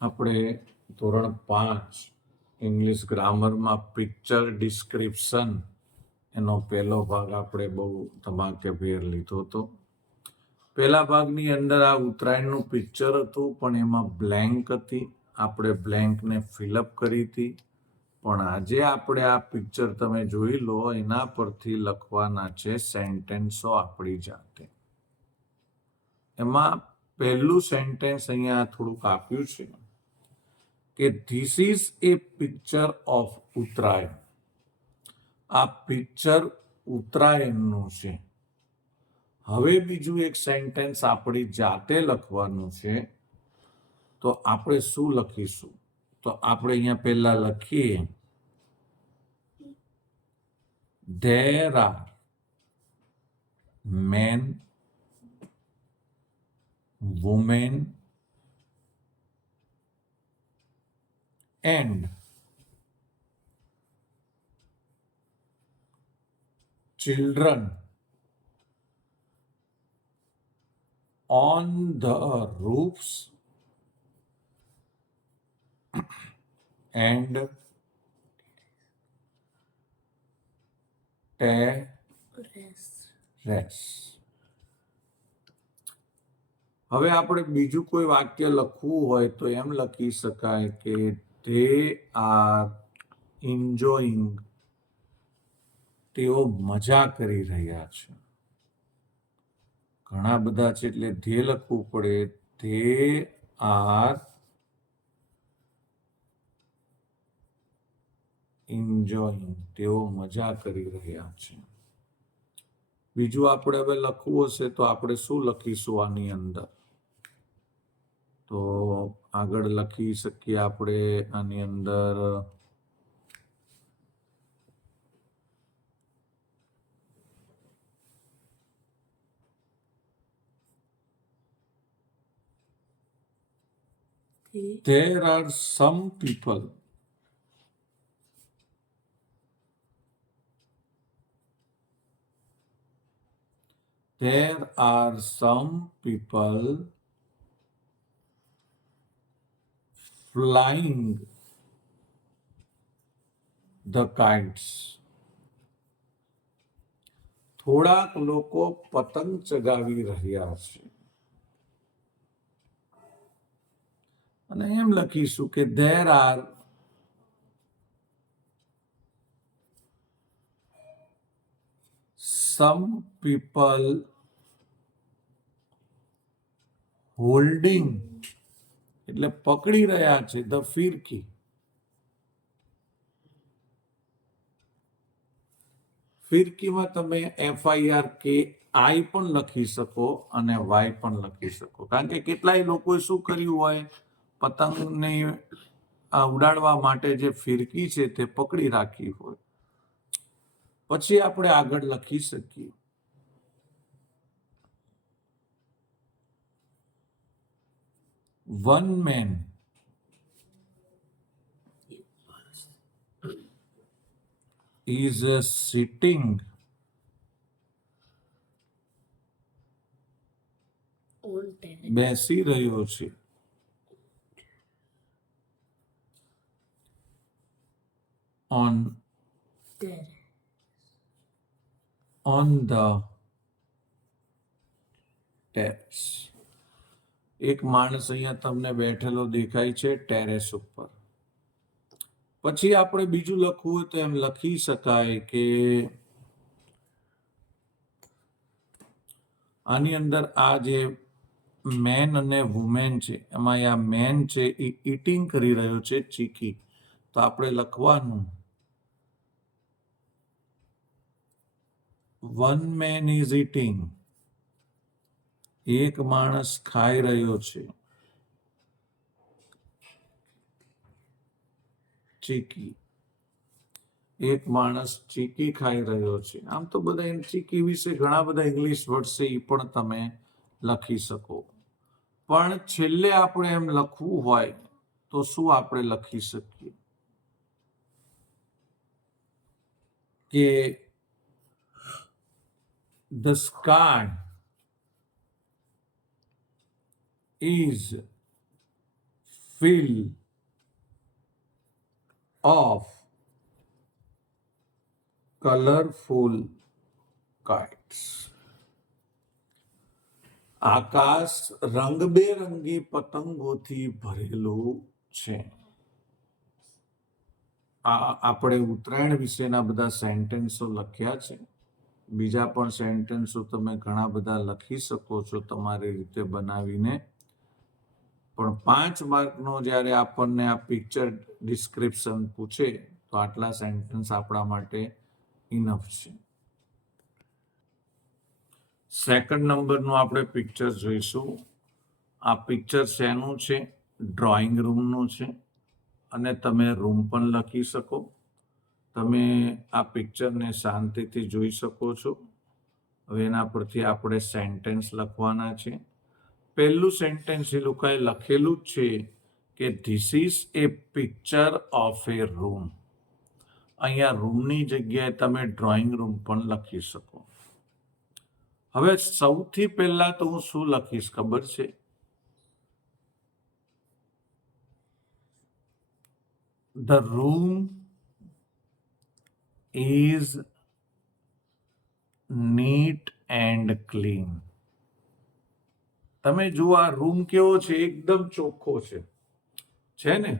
આપણે ધોરણ 5 English ગ્રામરમાં picture description એનો પહેલો ભાગ આપણે બહુ ધમાકેભેર લીધો હતો. પહેલા ભાગની અંદર આ ઉત્તરાયણનું પિક્ચર હતું, પણ એમાં બ્લેન્ક હતી. આપણે બ્લેન્કને ફિલઅપ કરી હતી. પણ આજે આપણે આ પિક્ચર તમે જોઈ લો, એના પરથી લખવાના છે સેન્ટેન્સો આપણી જાતે. એમાં પહેલું સેન્ટેન્સ અહીંયા થોડુંક આપ્યું છે કે this is A picture of Uttarayan. આ પિક્ચર ઉત્તરાયણનું છે. હવે બીજું એક સેન્ટેન્સ આપણી જાતે લખવાનું છે. તો આપણે શું લખીશું? તો આપણે અહીંયા પહેલા લખીએ there are men, women and children on the roofs and terrace. હવે આપણે બીજું કોઈ વાક્ય લખવું હોય તો એમ લખી શકાય કે they are enjoying. તેઓ મજા કરી રહ્યા છે. ઘણા બધા છે એટલે ધ્યેય લખવું પડે. they are enjoying. તેઓ મજા કરી રહ્યા છે. બીજું આપણે હવે લખવું હશે તો આપણે શું લખીશું આની અંદર? તો આગળ લખી શકીએ આપણે આની અંદર there are some people flying the kites. થોડાક લોકો પતંગ ચગાવી રહ્યા છે. અને એમ લખીશું કે there are some people holding, એટલે પકડી રહ્યા છે, the ફિરકી. ફિરકીમાં તમે FIRK I પણ લખી શકો અને Y પણ લખી શકો. કારણ કે કેટલાય લોકોએ શું કર્યું હોય, પતંગને ઉડાડવા માટે જે ફિરકી છે તે પકડી રાખી હોય. પછી આપણે આગળ લખી શકીએ one man is sitting બેસી રહ્યો છે on the terrace. એક માણસ અહીંયા તમને બેઠેલો દેખાય છે ટેરેસ ઉપર. પછી આપણે બીજું લખવું હોય તો એમ લખી શકાય કે આની અંદર આ જે મેન અને વુમેન છે, એમાં આ મેન છે એ ઈટિંગ કરી રહ્યો છે ચીકી. તો આપણે લખવાનું one man is eating. એક માણસ ખાઈ રહ્યો છે ચીકી. એક માણસ ચીકી ખાઈ રહ્યો છે. આમ તો બધા ચીકી વિશે ઘણા બધા ઇંગ્લિશ વર્ડ છે, એ પણ તમે લખી શકો. પણ છેલ્લે આપણે એમ લખવું હોય તો શું આપણે લખી શકીએ કે the sky is field of colorful kites. આકાશ રંગબેરંગી પતંગોથી ભરેલું છે. આપણે ઉત્તરાયણ વિશેના બધા સેન્ટેન્સો લખ્યા છે. બીજા પણ સેન્ટેન્સો તમે ઘણા બધા લખી શકો છો તમારી રીતે બનાવીને. પણ 5 માર્કનો જ્યારે આપણને આ પિક્ચર ડિસ્ક્રિપ્શન પૂછે તો આટલા સેન્ટેન્સ આપણા માટે ઇનફ છે. સેકન્ડ નંબરનું આપણે પિક્ચર જોઈશું. આ પિક્ચર શેનું છે? ડ્રોઈંગ રૂમનું છે. અને તમે રૂમ પણ લખી શકો. તમે આ પિક્ચરને શાંતિથી જોઈ શકો છો. હવે એના પરથી આપણે સેન્ટેન્સ લખવાના છે. પહેલું સેન્ટેન્સ એ લોકોએ લખેલું જ છે કે this is A picture of A room. અહીંયા રૂમની જગ્યાએ તમે ડ્રોઈંગ રૂમ પણ લખી શકો. હવે સૌથી પહેલા તો હું શું લખીશ ખબર છે? The room is neat and clean. તમે જુઓ આ રૂમ કેવો છે? એકદમ ચોખ્ખો છે ને?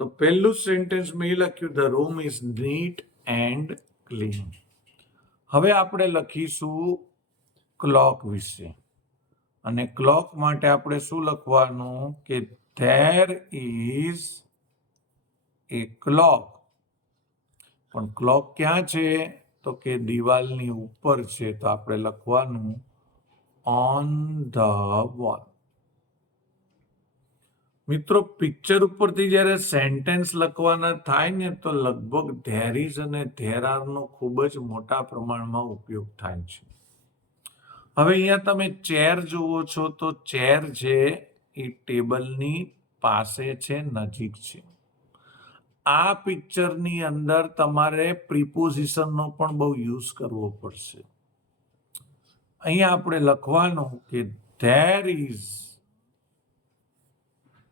તો પહેલું સેન્ટેન્સ મેં લખ્યું the room is neat and clean. હવે આપણે લખીશું ક્લોક વિશે. અને ક્લોક માટે આપણે શું લખવાનું કે ધેર ઇઝ એ ક્લોક. પણ ક્લોક ક્યાં છે? તો કે દિવાલની ઉપર છે. તો આપણે લખવાનું ઓન ધ વોલ. મિત્રો, પિક્ચર ઉપરથી જ્યારે સેન્ટેન્સ લખવાના થાય ને તો લગભગ ધેર ઇઝ અને ધેર આરનો ખૂબ જ મોટા પ્રમાણમાં ઉપયોગ થાય છે. હવે અહીંયા તમે ચેર જુઓ છો તો ચેર છે એ ટેબલની પાસે છે, નજીક છે. આ પિક્ચરની અંદર તમારે પ્રિપોઝિશનનો પણ બહુ યુઝ કરવો પડશે. અહીંયા આપણે લખવાનું કે there is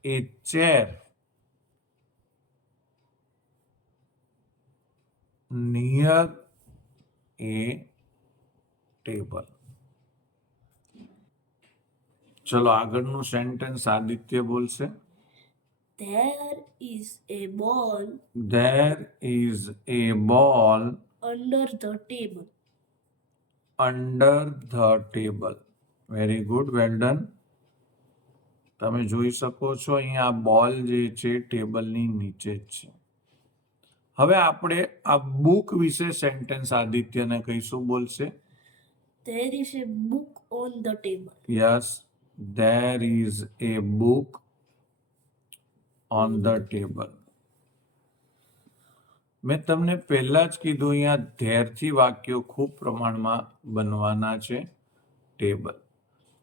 A chair near A table. ચલો આગળનું સેન્ટેન્સ આદિત્ય બોલશે. There is a ball. There is a ball under the table. Under the table. Very good, well done. તમે જોઈ શકો છો અહીંયા બોલ જે છે ટેબલની નીચે જ છે. હવે આપણે આ બુક વિશે સેન્ટેન્સ આદિત્યને કહીશું. બોલશે. There is a book on the table. Yes, there is a book on the table. મેં તમને પહેલા જ કીધું અહીંયા ધેરથી વાક્યો ખૂબ પ્રમાણમાં બનવાના છે. ટેબલ.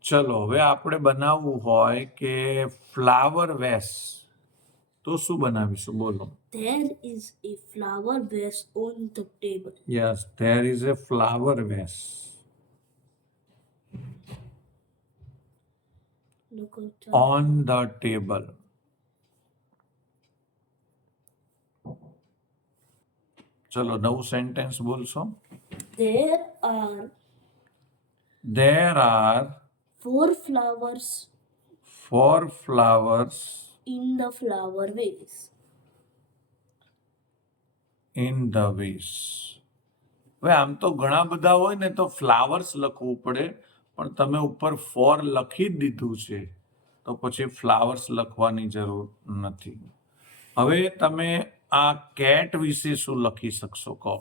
ચલો હવે આપણે બનાવવું હોય કે ફ્લાવર વેસ તો શું બનાવીશું? બોલો. There is a flower vase on the table. Yes, there is a flower vase on the table. ચલો નવું સેન્ટેન્સ બોલશો. There are 4 flowers in the flower vase. In the vase. હવે આમ તો ઘણા બધા હોય ને તો ફ્લાવર્સ લખવું પડે, પણ તમે ઉપર 4 લખી જ દીધું છે તો પછી ફ્લાવર્સ લખવાની જરૂર નથી. હવે તમે આ કેટ વિશે શું લખી શકશો? કહો.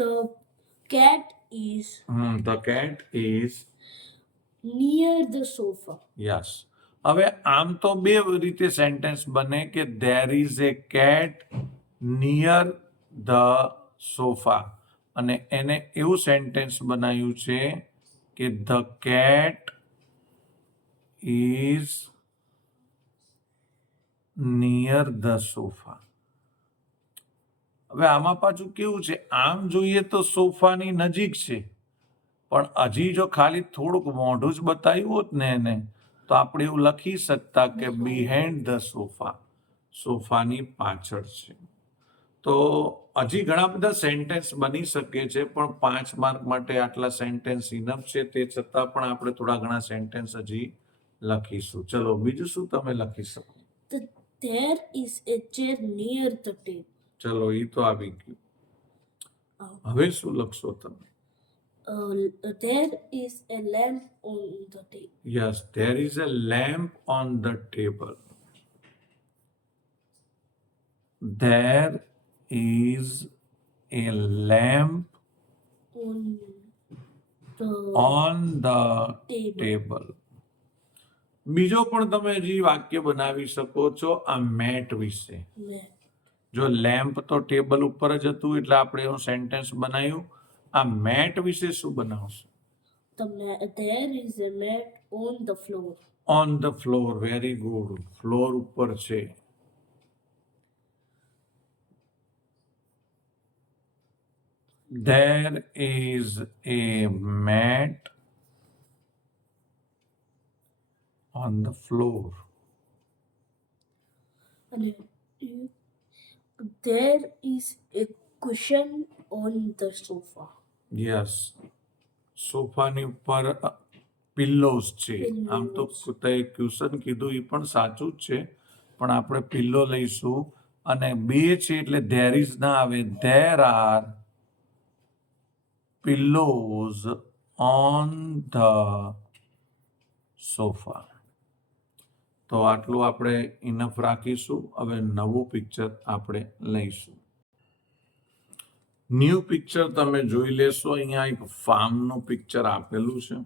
The cat is near the sofa. Yes. હવે આમ તો બે રીતે સેન્ટેન્સ બને કે there is a cat near the sofa, અને એને એવું સેન્ટેન્સ બનાવ્યું છે કે the cat is near the sofa. હવે આમાં પાછું કેવું છે, આમ જોઈએ તો સોફાની નજીક છે, પણ હજી જો ખાલી થોડુંક મોઢું જ બતાવ્યું હોત ને એને તો આપણે એવું લખી શકતા કે બિહાઇન્ડ ધ સોફા, સોફાની પાછળ છે. તો હજી ઘણા બધા સેન્ટેન્સ બની શકે છે, પણ 5 માર્ક માટે આટલા સેન્ટેન્સ ઇનફ છે. તે છતાં પણ આપણે થોડા ઘણા સેન્ટેન્સ હજી લખીશું. ચલો, બીજું શું તમે લખી શકો? There is a chair near the table. ચલો, એ તો આવી ગયું. Uh, હવે શું લખશો તમે? there is a lamp on the table. Yes, there is a lamp on the table. There is a lamp on the on the table. બીજો પણ તમે હજી વાક્ય બનાવી શકો છો આ મેટ વિશે. mat. જો લેમ્પ તો ટેબલ ઉપર જ હતું એટલે આપણે એવું સેન્ટેન્સ બનાવ્યું. આ મેટ વિશે શું બનાવશો? There is a mat on the floor. On the floor. Very good. Floor ઉપર છે. There is a mat on the floor. And there is a cushion on the sofa. Yes, સોફાની ઉપર pillows છે. આમ તો તે ક્વેશ્ચન કીધું એ પણ સાચું જ છે, પણ આપણે પિલ્લો લઈશું. અને બે છે એટલે ધેર ઇઝ ના આવે. There are pillows on the sofa. તો આટલું આપણે ઇનફ રાખીશું. હવે નવું પિક્ચર આપણે લઈશું. ન્યૂ પિક્ચર તમે જોઈ લેશો. અહીંયા એક ફાર્મનું પિક્ચર આપેલું છે,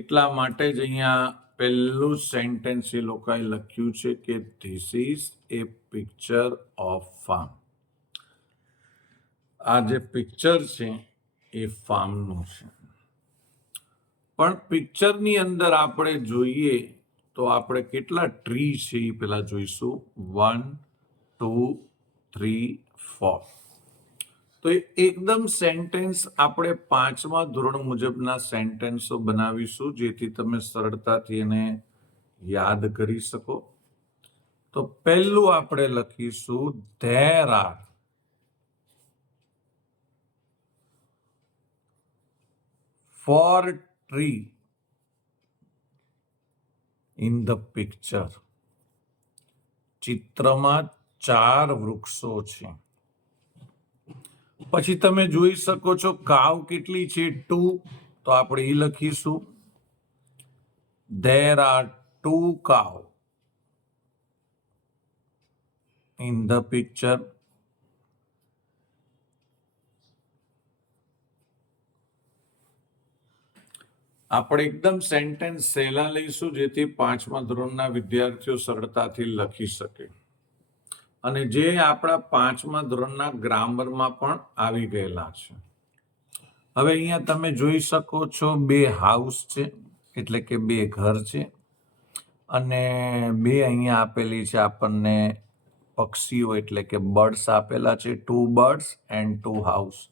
એટલા માટે જ અહીંયા પહેલું સેન્ટેન્સ એ લોકોએ લખ્યું છે કે this is A picture of farm. આ જે પિક્ચર છે એ ફાર્મનું છે. પણ પિક્ચરની અંદર આપણે જોઈએ તો આપણે કેટલા ટ્રી છે એ પેલા જોઈશું. 1 2 3 4. તો એકદમ સેન્ટેન્સ આપણે 5મા ધોરણ મુજબના સેન્ટેન્સો બનાવીશું, જેથી તમે સરળતાથી એને યાદ કરી શકો. તો પહેલું આપણે લખીશું there are 4 tree in the picture. ચિત્રમાં 4 વૃક્ષો છે. પછી તમે જોઈ શકો છો કાવ કેટલી છે? 2. તો આપણે એ લખીશું there are 2 cow in the picture. આપણે એકદમ સેન્ટેન્સ સહેલા લઈશું, જેથી 5મા ધોરણના વિદ્યાર્થીઓ સરળતાથી લખી શકે. અને જે આપણા 5મા ધોરણના ગ્રામરમાં પણ આવી ગયેલા છે. હવે અહીંયા તમે જોઈ શકો છો 2 હાઉસ છે, એટલે કે 2 ઘર છે. અને 2 અહીંયા આપેલી છે આપણને પક્ષીઓ, એટલે કે બર્ડ્સ આપેલા છે. 2 birds and 2 house.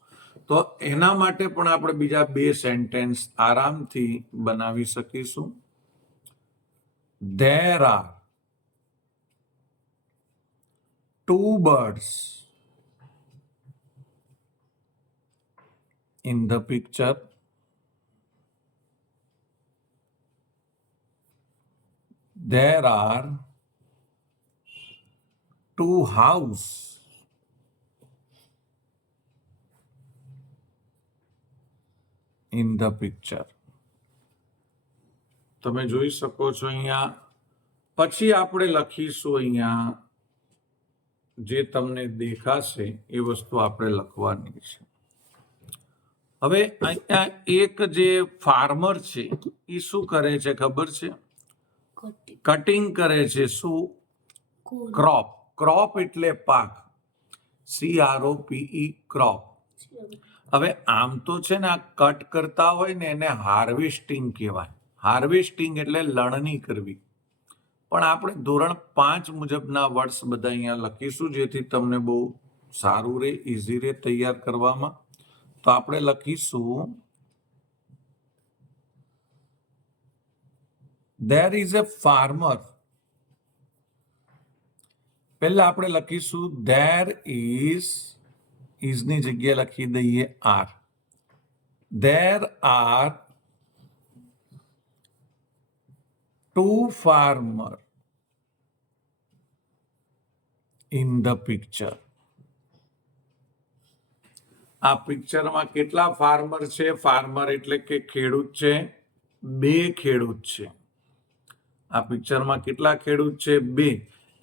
તો એના માટે પણ આપણે બીજા 2 સેન્ટેન્સ આરામથી બનાવી શકીશું. There are 2 birds in the picture. There are 2 house in the picture. તમે જોઈ શકો છો અહીંયા. પછી આપણે લખીશું અહીંયા જે તમને દેખાશે એ વસ્તુ આપણે લખવાની છે. હવે અહીંયા એક જે ફાર્મર છે એ શું કરે છે ખબર છે? કટિંગ કરે છે. શું? ક્રોપ. ક્રોપ એટલે પાક. CROPE crop. હવે આમ તો છે ને આ કટ કરતા હોય ને એને હાર્વેસ્ટિંગ કહેવાય. હાર્વેસ્ટિંગ એટલે લણણી કરવી. પણ આપણે ધોરણ 5 મુજબના વર્ડ્સ બધા અહીંયા લખીશું, જેથી તમને બહુ સારું રહે, ઇઝી રહે તૈયાર કરવામાં. તો આપણે લખીશું There is a farmer. પહેલા આપણે લખીશું there is ની જગ્યાએ લખી દઈએ are. There are two farmer in the picture. આ પિક્ચરમાં કેટલા ફાર્મર છે? ફાર્મર એટલે કે ખેડૂત છે, બે ખેડૂત છે. આ પિક્ચરમાં કેટલા ખેડૂત છે? બે.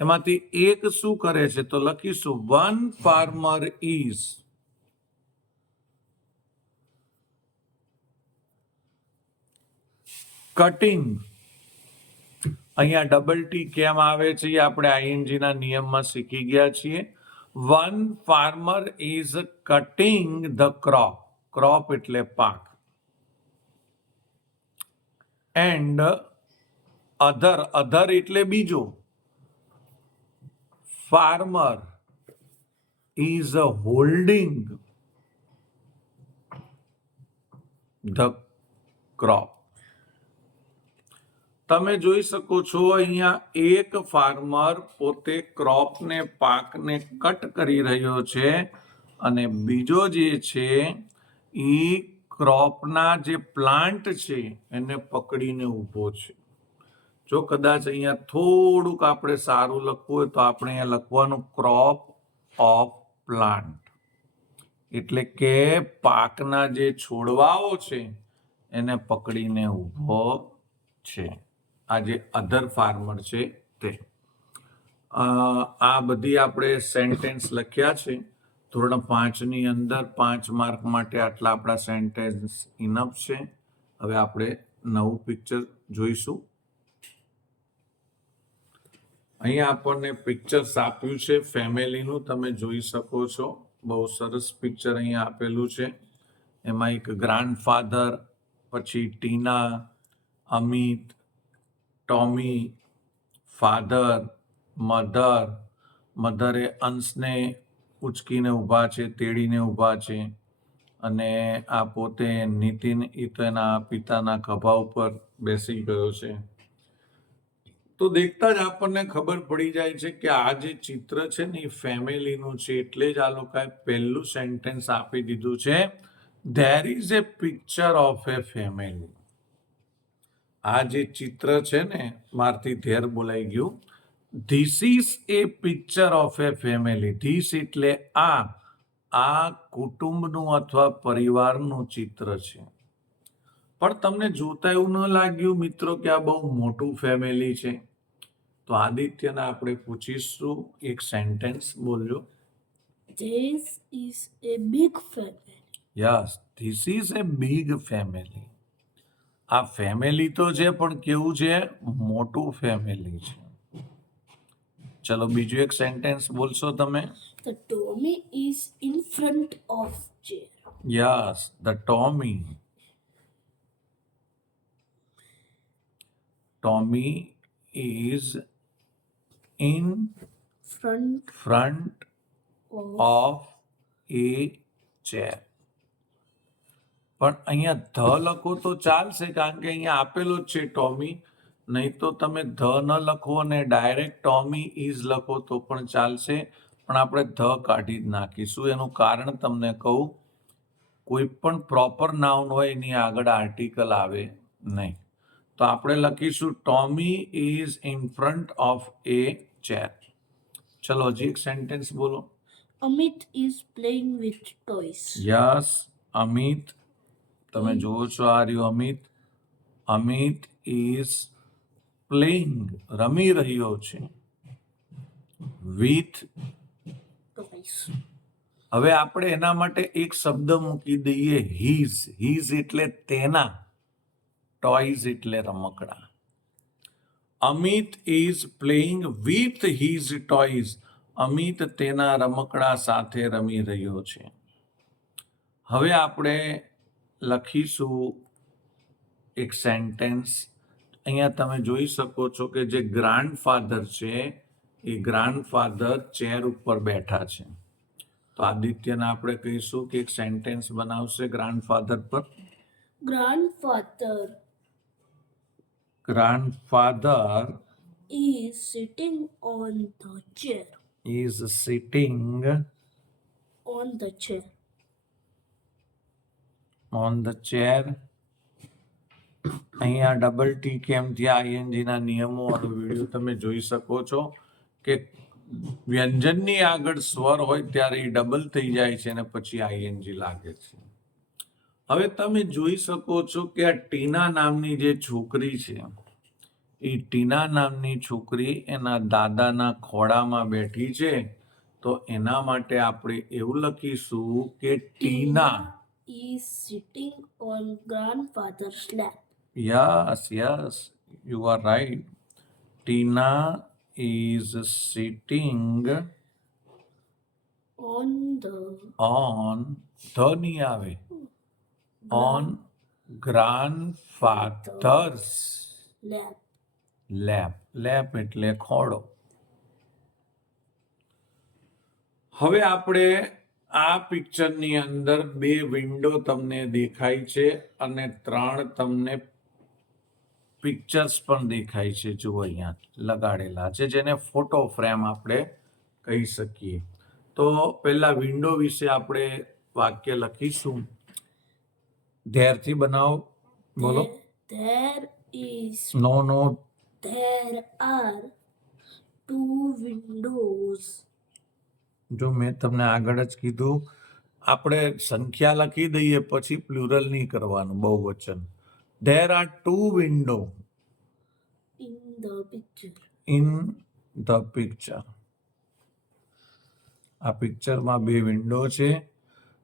એમાંથી એક શું કરે છે? તો લખીશું વન ફાર્મર ઇઝ કટિંગ. અહીંયા ડબલ ટી કેમ આવે છે એ આપણે આઈએનજી ના નિયમમાં શીખી ગયા છીએ. One farmer is cutting the crop. Crop એટલે પાક. એન્ડ અધર એટલે બીજો. Farmer is holding the crop. તમે જોઈ શકો છો અહીંયા એક ફાર્મર પોતે ક્રોપને પાકને કટ કરી રહ્યો છે અને બીજો જે છે એ ક્રોપના જે પ્લાન્ટ છે એને પકડીને ઊભો છે. જો કદાચ અહીંયા થોડુંક આપણે સારું લખવું હોય તો આપણે અહીંયા લખવાનું ક્રોપ ઓફ પ્લાન્ટ, એટલે કે પાકના જે છોડવાઓ છે એને પકડીને ઊભો છે. આ જે અધર ફાર્મર છે તે. આ બધી આપણે સેન્ટેન્સ લખ્યા છે ધોરણ 5 ની અંદર. 5 માર્ક માટે આટલા આપણા સેન્ટેન્સ ઇનફ છે. હવે આપણે નવું પિક્ચર જોઈશું. અહીંયા આપણને પિક્ચર્સ આપ્યું છે ફેમિલીનું, તમે જોઈ શકો છો. બહુ સરસ પિક્ચર અહીંયા આપેલું છે. એમાં એક ગ્રાન્ડફાધર, પછી ટીના, અમિત, ટોમી, ફાધર, મધરે અંશને ઉચકીને ઊભા છે, તેડીને ઊભા છે. અને આ પોતે નીતિન એ તો એના પિતાના ખભા ઉપર બેસી ગયો છે. તો દેખતા જ આપણને ખબર પડી જાય છે કે આ જે ચિત્ર છે ને એ ફેમિલીનું છે. એટલે જ આ લોકોએ પહેલું સેન્ટેન્સ આપી દીધું છે there is A picture of A family. આ જે ચિત્ર છે ને, મારથી ધેર બોલાઈ ગયું. This is A picture of A family. This એટલે આ કુટુંબનું અથવા પરિવારનું ચિત્ર છે. પણ તમને જોતા એવું ન લાગ્યું મિત્રો કે આ બહુ મોટું ફેમિલી છે? તો આદિત્યને આપણે પૂછીશું, એક સેન્ટેન્સ બોલ્યો. This is a big family. Yes, this is A big family. આ ફેમિલી તો છે પણ કેવું છે? મોટું ફેમિલી છે. ચલો બીજું એક સેન્ટેન્સ બોલશો તમે. The Tommy is in front of chair. Yes, the Tommy is in front of a chair. પણ અહીંયા ધ લખો તો ચાલશે, કારણ કે અહીંયા આપેલો જ છે ટોમી. નહીં તો તમે ધ ન લખો અને ડાયરેક્ટ ટોમી ઇઝ લખો તો પણ ચાલશે, પણ આપણે ધ કાઢી જ નાખીશું. એનું કારણ તમને કહું, કોઈ પણ પ્રોપર નાઉન હોય એની આગળ આર્ટિકલ આવે નહીં. તો આપણે લખીશું Tommy is in front of A chair. ચલો હજી એક સેન્ટેન્સ બોલો. Amit is playing with toys. Yes, Amit, તમે જુઓ છો આ રહ્યું અમિત. અમિત ઇઝ પ્લેઇંગ, રમી રહ્યો છે, વિથ Toys. હવે આપણે એના માટે એક શબ્દ મૂકી દઈએ, હીઝ એટલે તેના, ટોયઝ એટલે રમકડા. Amit is playing with his toys. Amit તેના રમકડા સાથે રમી રહ્યો છે. હવે આપણે લખીશું એક સેન્ટેન્સ. અહીંયા તમે જોઈ શકો છો કે જે ગ્રાન્ડફાધર છે એ ગ્રાન્ડફાધર ચેર ઉપર બેઠા છે. તો આદિત્યને આપણે કહીશું કે એક સેન્ટેન્સ બનાવશે ગ્રાન્ડફાધર પર. grandfather is sitting on the chair. is sitting On the chair. on the chair. અહીંયા ડબલ ટી કેમ થયા આઈએનજી ના નિયમો અને વિડીયો તમે જોઈ શકો છો કે વ્યંજનની આગળ સ્વર હોય ત્યારે એ ડબલ થઈ જાય છે અને પછી આઈએનજી લાગે છે. હવે તમે જોઈ શકો છો કે આ ટીના નામની જે છોકરી છે એ ટીના નામની છોકરી એના દાદાના ખોળામાં બેઠી છે, તો એના માટે આપણે એવું લખીશું કે ટીના. Is sitting on grandfather's lap. Yes, you are right. Tina is sitting On the the નહીં આવે, on grandfather's lap. lap. lap એટલે ખોળો. હવે આપણે આ પિક્ચરની અંદર 2 વિન્ડો તમને દેખાય છે અને 3 તમને પિક્ચર્સ પણ દેખાય છે. જુઓ અહીંયા લગાડેલા છે, જેને ફોટો ફ્રેમ આપણે કહી શકીએ. તો પહેલા વિન્ડો વિશે આપણે વાક્ય લખીશું. ધ્યાનથી બનાવો. બોલો. There are 2 windows. જો મેં તમને આગળ જ કીધું, આપણે સંખ્યા લખી દઈએ પછી પ્લુરલ નહીં કરવાનું, બહુવચન. There are 2 windows In the picture. in the picture. આ પિક્ચરમાં 2 વિન્ડો છે,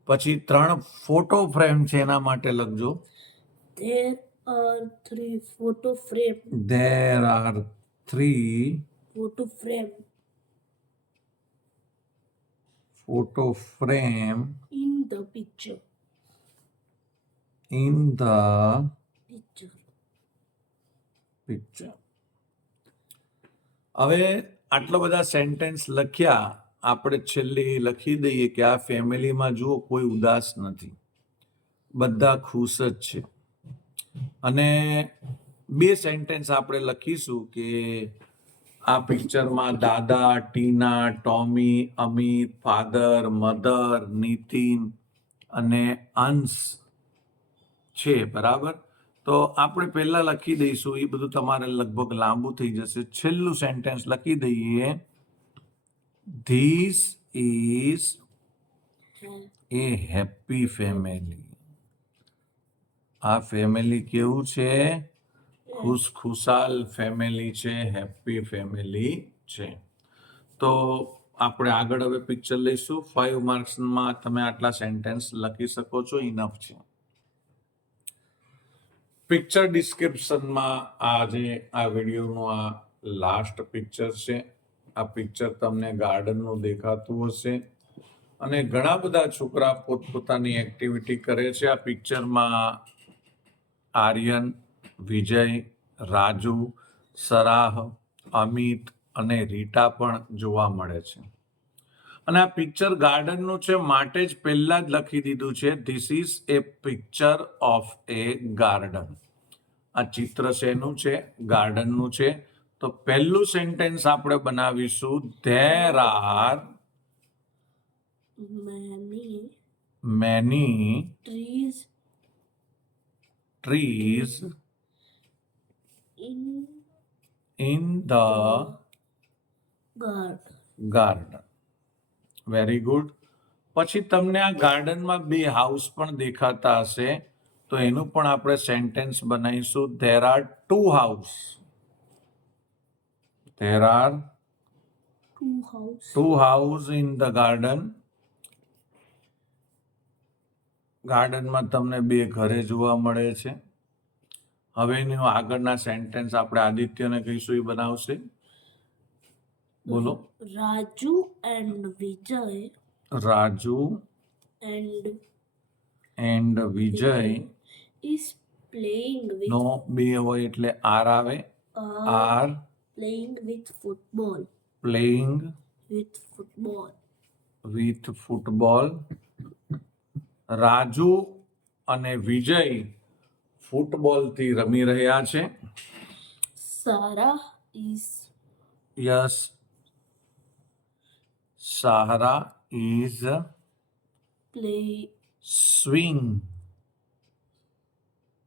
પછી 3 ફોટો ફ્રેમ છે, એના માટે લખજો. There are 3 photo frame. There are 3 Photo frame photo frame in the picture. in the Picture. picture. હવે આટલા બધા સેન્ટેન્સ લખ્યા, આપણે છેલ્લે લખી દઈએ કે આ ફેમિલીમાં જુઓ કોઈ ઉદાસ નથી, બધા ખુશ જ છે. અને 2 સેન્ટેન્સ આપણે લખીશું કે આ પિક્ચરમાં દાદા, Tina, Tommy, Amit, father, mother, Nitin અને અંશ છે. બરાબર. તો આપણે પહેલા લખી દઈશું, એ બધું તમારે લગભગ લાંબુ થઈ જશે. છેલ્લું સેન્ટેન્સ લખી દઈએ. This is a happy family. આ ફેમિલી કેવું છે? ખુશખુશાલ ફેમિલી છે, હેપી ફેમિલી છે. તો આપણે આગળ હવે પિક્ચર લઈશું. 5 માર્ક્સમાં તમે આટલા સેન્ટેન્સ લખી શકો છો, ઇનફ છે. પિક્ચર ડિસ્ક્રિપ્શનમાં આજે આ વિડીયોનું આ લાસ્ટ પિક્ચર છે. આ પિક્ચર તમને ગાર્ડનનું દેખાતું હશે અને ઘણા બધા છોકરા પોતપોતાની એક્ટિવિટી કરે છે. આ પિક્ચરમાં આર્યન, વિજય, રાજુ, સરાહ, અમિત અને રીટા પણ જોવા મળે છે. અને આ પિક્ચર ગાર્ડનનું છે, માટે જ પહેલા જ લખી દીધું છે this is A picture of A garden. આ ચિત્ર શેનું છે? ગાર્ડનનું છે. તો પહેલું સેન્ટેન્સ આપણે બનાવીશું there are many trees in the garden. Very good. પછી તમને આ ગાર્ડનમાં 2 હાઉસ પણ દેખાતા હશે, તો એનું પણ આપણે સેન્ટેન્સ બનાવીશું there are 2 house. There are 2 house in the garden. ગાર્ડનમાં તમને 2 ઘરે જોવા મળે છે. હવે એનું આગળના સેન્ટેન્સ આપણે આદિત્યને કહીશું, એ બનાવશે. બોલો. Raju and Vijay is playing with નો 2 હોય એટલે આર આવે. Are playing with football. with football. Raju અને વિજય ફૂટબોલથી રમી રહ્યા છે. Sarah is Yes. Sahara is play swing.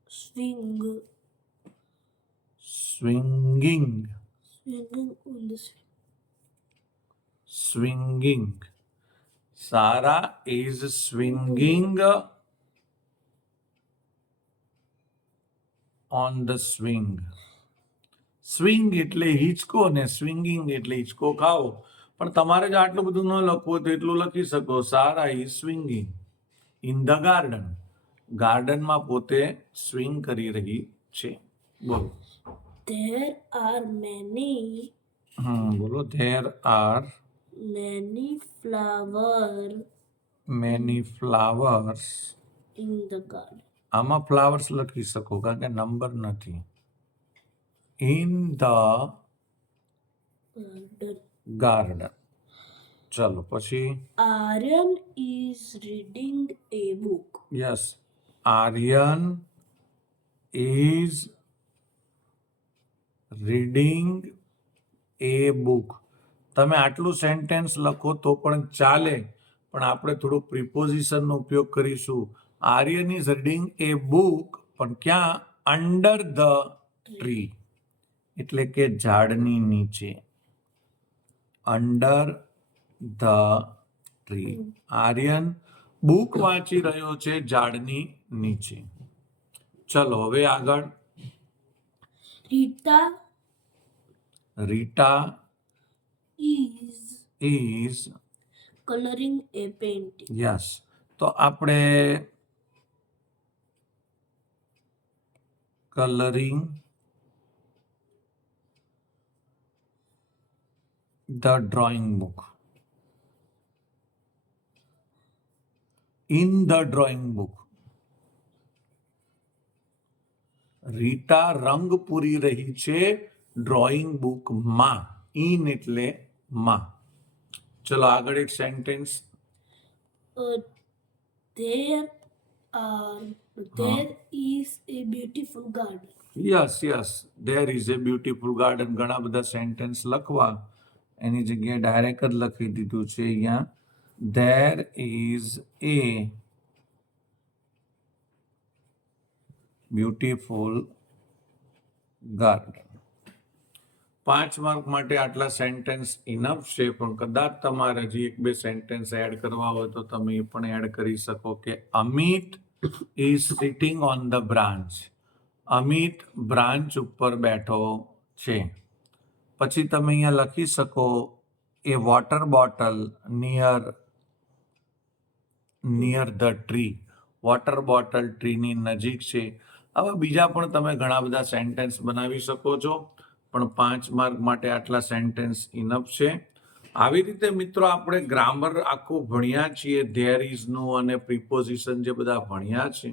swinging Swinging. on the swing. Swinging. Sarah is swinging on the swing. Swing એટલે હિંચકો ને swinging એટલે હિંચકો ખાવો. પણ તમારે જો આટલું બધું ન લખવું હોય તો એટલું લખી શકો, Sara is swinging in the garden. ગાર્ડનમાં પોતે સ્વિંગ કરી રહી છે. બોલો. There are many બોલો. There are many flowers many flowers. in the garden. આમાં ફ્લાવર્સ લખી શકો કારણ કે નંબર નથી. In the Garden. ગાર્ડન. ચલો પછી. Aryan is reading a book. Yes. Aryan is reading a book. તમે આટલું સેન્ટેન્સ લખો તો પણ ચાલે, પણ આપણે થોડું પ્રિપોઝિશનનો ઉપયોગ કરીશું. Aryan is reading a book, પણ ક્યાં? અંડર ધ ટ્રી, એટલે કે ઝાડની નીચે. Under the tree. Aryan book વાંચી રહ્યો છે ઝાડની નીચે. ચલો હવે આગળ. Rita Rita is coloring a painting. Yes. તો આપણે colouring the drawing book. In the drawing book. Rita રંગ પૂરી રહી છે ડ્રોઈંગ બુકમાં. ઇન એટલે માં. ચલો આગળ એક sentence. There is a beautiful garden. Yes yes. There is A beautiful garden. ઘણા બધા સેન્ટેન્સ લખવા એની જગ્યાએ ડાયરેક્ટ જ લખી દીધું છે અહીંયા. There is A beautiful garden. 5 mark માટે આટલા સેન્ટેન્સ ઇનફ છે, પણ કદાચ તમારે હજી 1-2 સેન્ટેન્સ એડ કરવા હોય તો તમે એ પણ એડ કરી શકો કે Amit is sitting on the branch. Amit branch ઉપર બેઠો છે. પછી તમે અહીંયા લખી શકો a water bottle near the tree. Water bottle ટ્રીની નજીક છે. હવે બીજા પણ તમે ઘણા બધા સેન્ટેન્સ બનાવી શકો છો, પણ 5 માર્ક માટે આટલા સેન્ટેન્સ ઇનફ છે. આવી રીતે મિત્રો આપણે ગ્રામર આખું ભણ્યા છીએ. ધેર ઇઝનું અને પ્રિપોઝિશન જે બધા ભણ્યા છે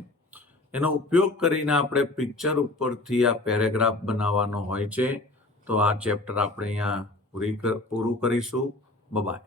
એનો ઉપયોગ કરીને આપણે પિક્ચર ઉપરથી આ પેરેગ્રાફ બનાવવાનો હોય છે. તો આ ચેપ્ટર આપણે અહીંયા પૂરું કરીશું. બાય.